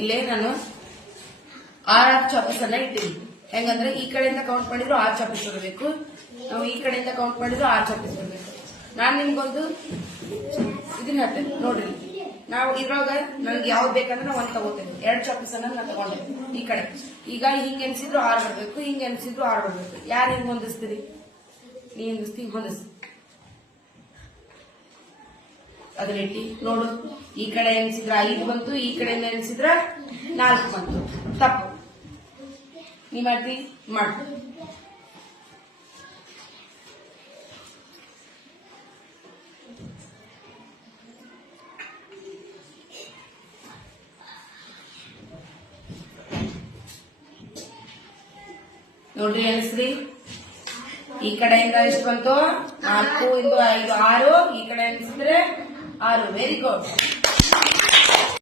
ಇಲ್ಲೇ ನಾನು 6 ಚಾಪೀಸ್ ಅನ್ನ ಇಟ್ಟಿದ್ದೀನಿ. ಹೆಂಗಂದ್ರೆ ಈ ಕಡೆಯಿಂದ ಕೌಂಟ್ ಮಾಡಿದ್ರು 6 ಚಾಪೀಸ್ ಬರಬೇಕು, ನಾವು ಈ ಕಡೆಯಿಂದ ಕೌಂಟ್ ಮಾಡಿದ್ರು 6 ಚಾಪೀಸ್ ಬರಬೇಕು. ನಾನು ನಿಮ್ಗೊಂದು ಇದನ್ನ ಹೇಳ್ತೇನೆ ನೋಡ್ರಿ. ನಾವು ಇದ್ರೊಳಗ ನನಗೆ ಯಾವ್ದು ಬೇಕಂದ್ರೆ ನಾವು ಒಂದು ತಗೋತೇನೆ. 2 ಚಾಪೀಸ್ ಅನ್ನ ನಾನು ತಗೊಂಡೆ ಈ ಕಡೆ. ಈಗ ಹಿಂಗ್ ಎನ್ಸಿದ್ರು 6 ಬರ್ಬೇಕು, ಹಿಂಗ್ ಎನ್ಸಿದ್ರು 6 ಬರ್ಬೇಕು. ಯಾರು ಹಿಂಗ್ ಹೊಂದಿಸ್ತೀರಿ? ನೀ ಹೊಂದಿಸ್ತಿ, ಹೊಂದಿಸ್ ಅದನ್ನಿಟ್ಟಿ ನೋಡು. ಈ ಕಡೆ ಎನ್ಸಿದ್ರ 5 ಬಂತು, ಈ ಕಡೆಯಿಂದ ಎನ್ಸಿದ್ರ 4 ಬಂತು. ತಪ್ಪು. ನೀ ಮಾಡ್ತಿ ಮಾಡು. ನೋಡ್ರಿ ಎನಿಸ್ರಿ. ಈ ಕಡೆಯಿಂದ ಎಷ್ಟು ಬಂತು? 4 ಇಂದ 5 6. ಈ ಕಡೆ ಎನಿಸಿದ್ರೆ 6. Very good.